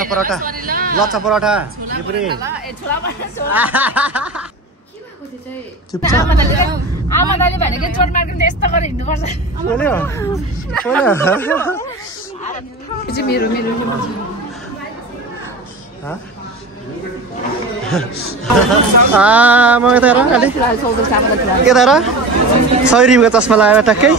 लच्छा पराठा यो पनि आमा दाइले भनेको चोट मार्किन यस्तो गरेर हिँड्नुपर्छ मेरो म यता हेर अलि यता हेर 100 रुपियाँको चस्मा लगाएर टक्कै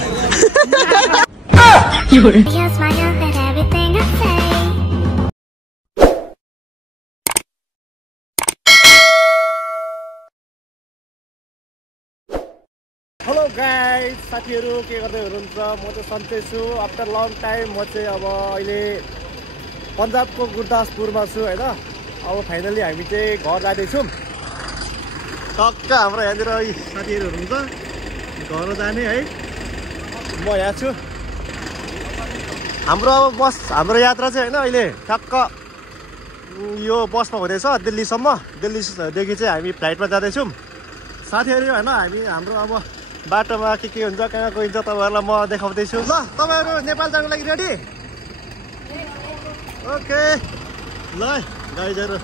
हेलो गाइस साथीहरु के गर्दै हुनुहुन्छ म चाहिँ सन्चै छु आफ्टर लङ टाइम म चाहिँ अब अहिले पन्जाबको गुरदासपुरमा छु हैन अब फाइनली हामी चाहिँ घर जाँदैछौँ टक्क हाम्रो यहाँनिर साथीहरु हुनुहुन्छ घर जाने है म यहाँ छु हाम्रो अब बस हाम्रो यात्रा चाहिँ हैन अहिले टक्क यो बसमा हुँदैछ दिल्लीसम्म दिल्लीदेखि चाहिँ हामी फ्लाइटमा जाँदैछौँ साथीहरु हैन हाम्रो अब बाटोमा के हुन्छ कहाँ गइन्छ तपाईहरुलाई म देखाउँदैछु ल तपाईहरु नेपाल जानको लागि रेडी ओके ल गाइजहरु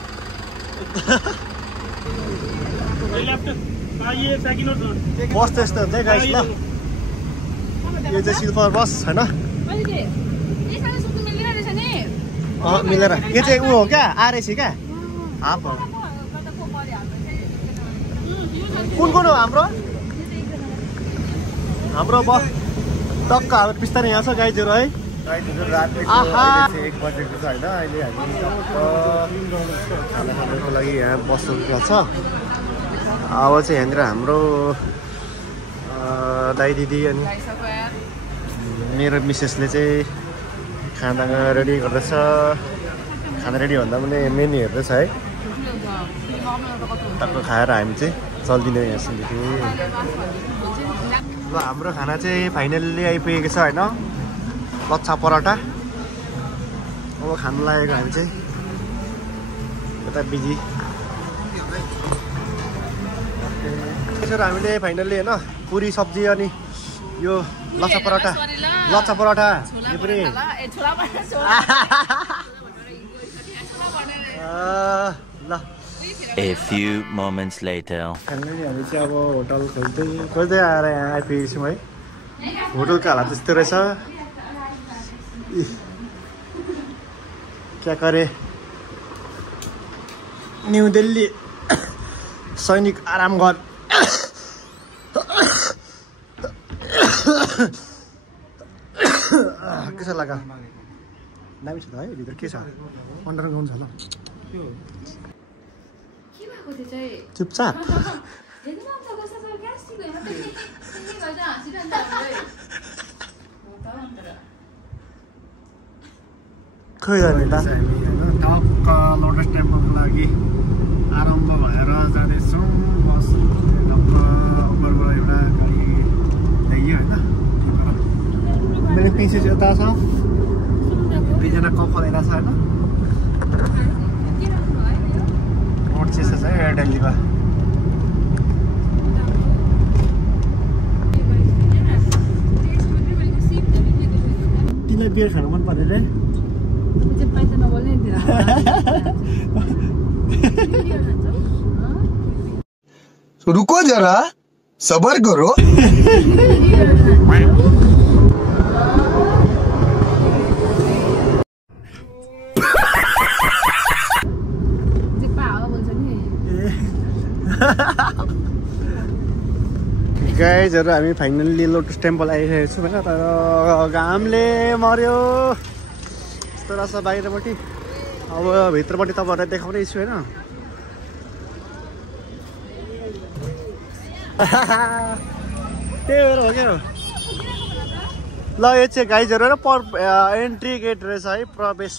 बस त्यस्तो हुन्छ है गाइस ल यो चाहिँ सिल्भर बस हैन मिलेर यो चाहिँ ऊ हो क्या आरएसी क्या हाफ हो कुन हो हाम्रो बस टक्क अब बिस्तारै यहाँ छ गाइजहरु है राति 1 बजेको छ हैन अहिले हामी खाना खानको लागि यहाँ बसेको छ अब चाहिँ यहाँनिर हाम्रो दाइ दिदी अनि मेरो मिसेसले चाहिँ खाना रेडी गर्दैछ खाना रेडी भन्दा पनि मेन्यु हेर्दैछ है टक्क खाएर हामी चाहिँ चल्दिने यहाँसम्म ल हाम्रो खाना चाहिँ फाइनल्ली आइपुगेको छ हैन लच्छा पराठा अब खानु लागेको हामी चाहिँ यता बिजी त्यसरी हामीले फाइनल्ली हैन पुरी सब्जी अनि यो लच्छा पराठा यो पनि ल A few moments later. Finally हामी चाहिँ अब होटल खोज्दै आएर यहाँ आइपुगेको छौँ है होटलको हालत त्यस्तो रहेछ क्या करे न्यू दिल्ली सैनिक आराम घर के छ लाग्यो दामी छ त है भित्र के छ अन्डरग्राउन्ड छ ल चुपचाप खोइ जाने त टक्क लोटस टेम्पलको लागि आरम्भ भएर जाँदैछौँ बस टक्क उपरबाट एउटा गाडी ल्याइयो होइन मेरो पिछे चाहिँ यता छ 2जना कपाल यता छ होइन रोड चाहिँ यस्तो छ है दिल्लीमा तिमीलाई बियर खानु मन पर्यो रे रुको जरा सबर करो गाइजहरु हामी फाइनल्ली लोटस टेम्पल आइरहेको छौँ होइन तर घामले मर्यो यस्तो रहेछ बाहिरपट्टि अब भित्रपट्टि तपाईँहरूलाई देखाउँदै छु होइन त्यही भएर हो क्या ल यो चाहिँ गाइजहरु एन्ट्री गेट रहेछ है प्रवेश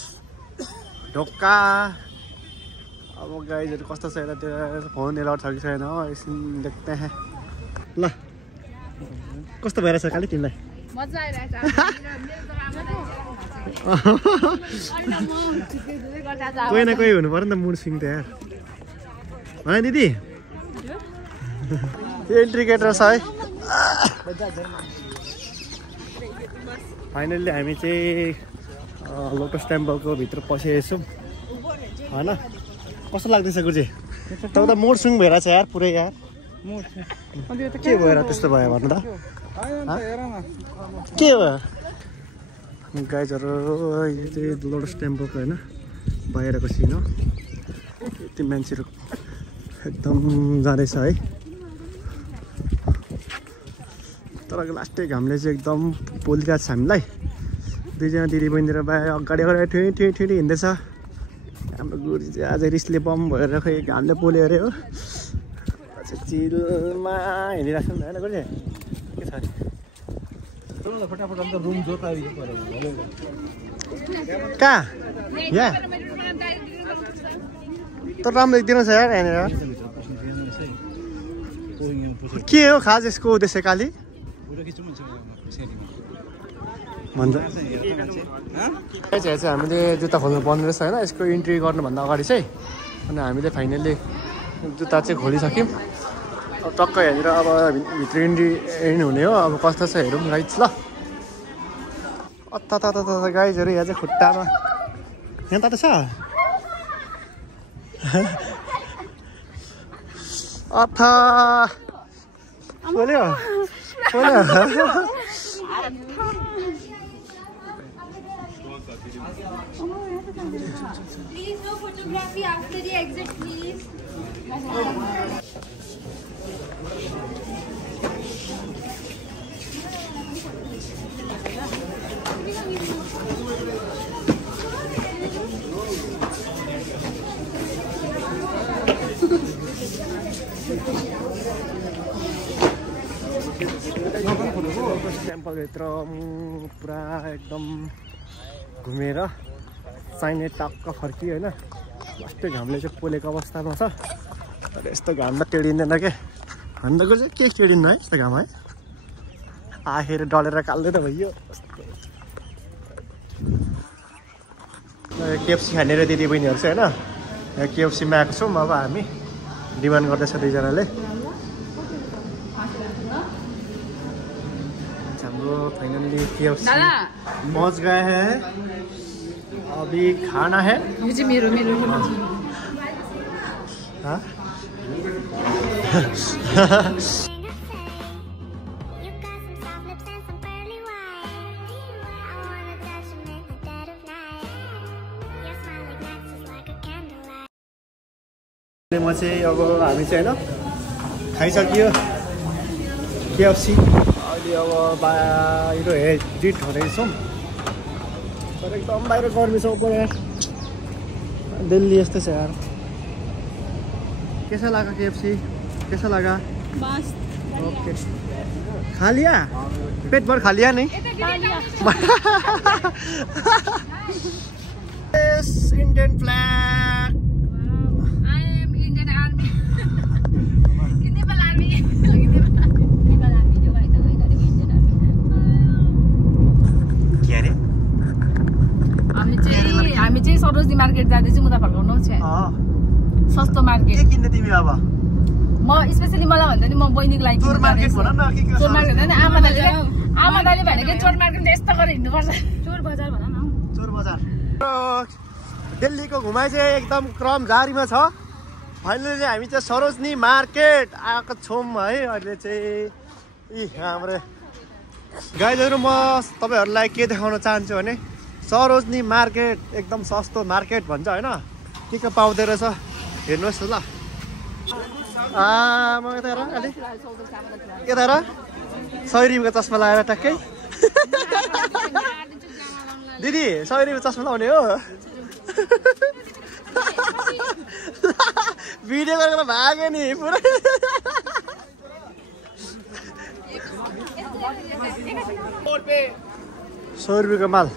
ढोका अब गाइजहरु कस्तो छ यता त्यो फोन एलाउड छ कि छैन एकछिन देख्दै हैं ल कस्तो भइरहेछ खालि तिमीलाई मजा आइरहेछ कोही न कोही हुनु पर्यो नि त मुड स्विङ त यार होइन दिदी एन्ट्री गेट रहेछ है फाइनल्ली हामी चाहिँ लोटस टेम्पलको भित्र पसेको छौँ होइन कस्तो लाग्दैछ गुरुजी तपाईँ त मोडसुङ भएर छ यार पुरै यार के भएर त्यस्तो भयो भन्नु त के भयो गाइजहरू यो चाहिँ लोटस टेम्पलको होइन बाहिरको सिन हो यति मान्छेहरू एकदम जाँदैछ है तर लास्टै घामले चाहिँ एकदम पोलिरहेको छ हामीलाई दुईजना दिदीबहिनीहरू बाहिर अगाडि अगाडि ठुँ हिँड्दैछ हाम्रो गुरुजी चाहिँ आज रिसले बम भएर खै घामले पोल्यो अरे हो चिलमा हिँडिरहेको छ नि होइन गुरुजी के छ फटाफट अन्त रुम जो कहाँ यहाँ तर राम्रो देखिँदैन छ यार यहाँनिर के हो खास यसको उद्देश्य काली भन्छ चाहिँ हामीले जुत्ता खोल्नु पर्ने रहेछ होइन यसको इन्ट्री गर्नुभन्दा अगाडि चाहिँ अनि हामीले फाइनल्ली जुत्ता चाहिँ खोलिसक्यौँ अब टक्क यहाँनिर अब भित्र इन्ट्री हुने हो अब कस्तो छ हेरौँ गाइज ल अत्ता गाइजहरू यहाँ चाहिँ खुट्टामा यहाँ त छ अथा खोल्यो Please no photography after the exit, please. टेम्पलभित्र पुरा एकदम घुमेर चाहिने टक्क फर्कियो होइन लास्टै घामले चाहिँ पोलेको अवस्थामा छ तर यस्तो घाम त टेडिँदैन के भन्दाको चाहिँ के टेडिन्न है यस्तो घाम है आखेर डलेर काल्दै त भइयो केएफसी खानेर दिदीबहिनीहरू चाहिँ होइन केएफसीमा आएको छौँ अब हामी डिमान्ड गर्दैछ दुईजनाले हाम्रो फाइनली केएफसी पहुँच गए हैं अभी खाना है यो चाहिँ मेरो हाँ म चाहिँ अब हामी चाहिँ होइन खाइसक्यो केएफसी अहिले अब बाहिर एडिट हुँदैछौँ तर एकदम बाहिर गर्मी छ उपर यार दिल्ली यस्तै छ यार कैसा लगा केएफसी कैसा लगा ओके खा लिया पेट भर खा लिया नहीं Indian flag I am Indian army Nepal army के अरे हामी चाहिँ सरोजनी मार्केट जाँदैछौँ उता फर्काउनु सस्तो मार्केट के किन्ने तिमी अब म स्पेशली मलाई भन्दा नि म बहिनीको लागि चोर मार्केट भन न के चोर मार्केट होइन आमा दाइले भनेको चोर मार्केट यस्तो गरेर हिँड्नुपर्छ चोर बजार भन न चोर बजार दिल्लीको घुमाइ चाहिँ एकदम क्रम जारीमा छ फाइनली हामी चाहिँ सरोजनी मार्केट आएको छौँ है अहिले चाहिँ हाम्रो गाइजहरू म तपाईँहरूलाई के देखाउन चाहन्छु भने सरोजनी मार्केट एकदम सस्तो मार्केट भन्छ होइन के पाउँदो रहेछ हेर्नुहोस् ल म यता हेर अलि यता हेर 100 रुपियाँको चस्मा लगाएर ट्याक्कै दिदी 100 रुपियाँ चस्मा लाउने हो भिडियो गरेर भाग्यो नि पुरै 100 रुपियाँको माल